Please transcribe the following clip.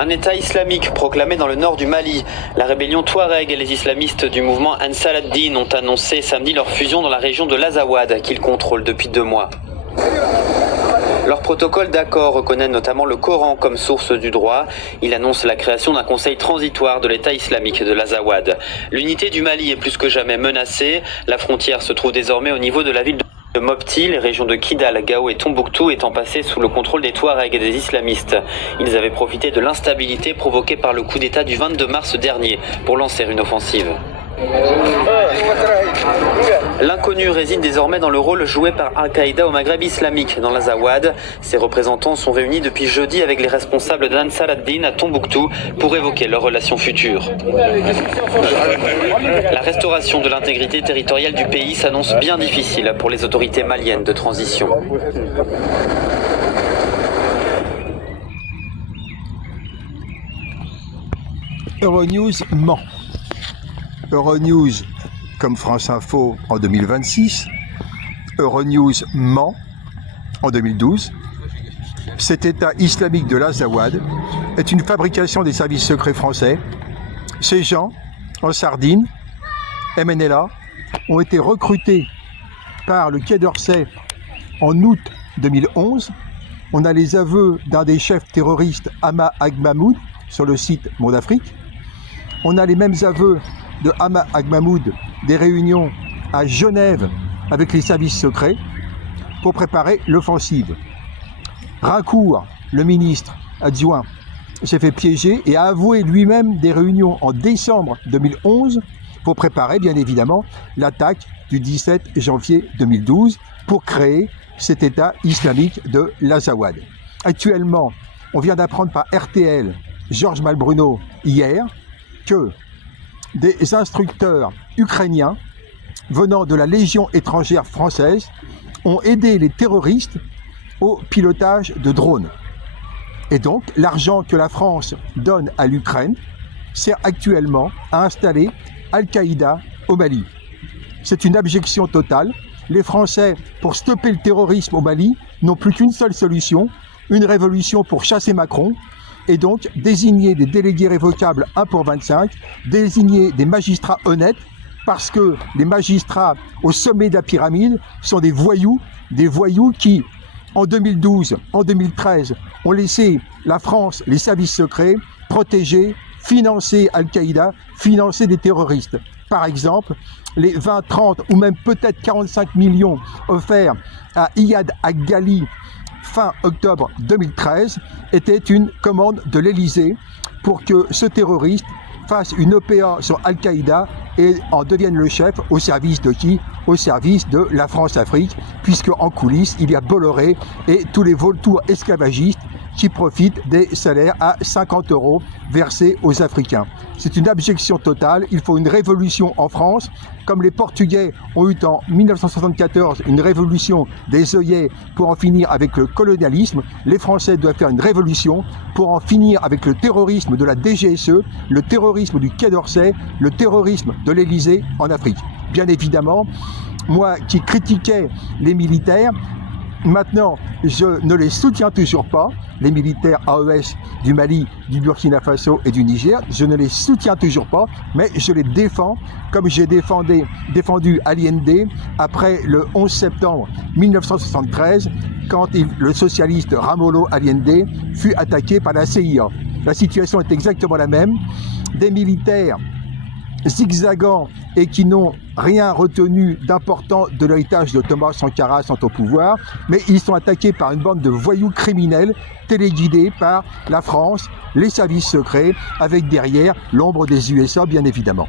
Un État islamique proclamé dans le nord du Mali. La rébellion Touareg et les islamistes du mouvement Ansar ad-Din ont annoncé samedi leur fusion dans la région de l'Azawad, qu'ils contrôlent depuis 2 mois. Leur protocole d'accord reconnaît notamment le Coran comme source du droit. Il annonce la création d'un conseil transitoire de l'État islamique de l'Azawad. L'unité du Mali est plus que jamais menacée. La frontière se trouve désormais au niveau de la ville de Mopti, les régions de Kidal, Gao et Tombouctou étant passées sous le contrôle des Touaregs et des islamistes. Ils avaient profité de l'instabilité provoquée par le coup d'État du 22 mars dernier pour lancer une offensive. L'inconnu réside désormais dans le rôle joué par Al-Qaïda au Maghreb islamique dans l'Azawad. Ses représentants sont réunis depuis jeudi avec les responsables d'Ansar ad-Din à Tombouctou pour évoquer leurs relations futures. La restauration de l'intégrité territoriale du pays s'annonce bien difficile pour les autorités maliennes de transition. Euronews ment. Euronews comme France Info en 2026, Euronews ment en 2012. Cet État islamique de l'Azawad est une fabrication des services secrets français. Ces gens, en Sardine, MNLA, ont été recrutés par le Quai d'Orsay en août 2011. On a les aveux d'un des chefs terroristes, Hama Ag-Mahmoud, sur le site Monde Afrique. On a les mêmes aveux de Hama Ag-Mahmoud, des réunions à Genève avec les services secrets pour préparer l'offensive. Rincourt, le ministre adjoint, s'est fait piéger et a avoué lui-même des réunions en décembre 2011 pour préparer bien évidemment l'attaque du 17 janvier 2012 pour créer cet État islamique de l'Azawad. Actuellement, on vient d'apprendre par RTL, Georges Malbruno, hier, que des instructeurs ukrainiens venant de la Légion étrangère française ont aidé les terroristes au pilotage de drones. Et donc, l'argent que la France donne à l'Ukraine sert actuellement à installer Al-Qaïda au Mali. C'est une abjection totale. Les Français, pour stopper le terrorisme au Mali, n'ont plus qu'une seule solution, une révolution pour chasser Macron, et donc désigner des délégués révocables 1 pour 25, désigner des magistrats honnêtes, parce que les magistrats au sommet de la pyramide sont des voyous qui, en 2012, en 2013, ont laissé la France, les services secrets, protéger, financer Al-Qaïda, financer des terroristes. Par exemple, les 20, 30 ou même peut-être 45 millions offerts à Iyad Ag-Ghali fin octobre 2013 était une commande de l'Élysée pour que ce terroriste fasse une OPA sur Al-Qaïda et en devienne le chef au service de qui? Au service de la France-Afrique, puisque en coulisses, il y a Bolloré et tous les vautours esclavagistes qui profitent des salaires à 50 € versés aux Africains. C'est une abjection totale, il faut une révolution en France, comme les Portugais ont eu en 1974 une révolution des œillets pour en finir avec le colonialisme, les Français doivent faire une révolution pour en finir avec le terrorisme de la DGSE, le terrorisme du Quai d'Orsay, le terrorisme de l'Élysée en Afrique. Bien évidemment, moi qui critiquais les militaires, maintenant, je ne les soutiens toujours pas, les militaires AES du Mali, du Burkina Faso et du Niger, je ne les soutiens toujours pas, mais je les défends comme j'ai défendu Allende après le 11 septembre 1973, quand le socialiste Ramolo Allende fut attaqué par la CIA. La situation est exactement la même. Des militaires zigzagants et qui n'ont rien retenu d'important de l'héritage de Thomas Sankara sont au pouvoir, mais ils sont attaqués par une bande de voyous criminels téléguidés par la France, les services secrets, avec derrière l'ombre des USA bien évidemment.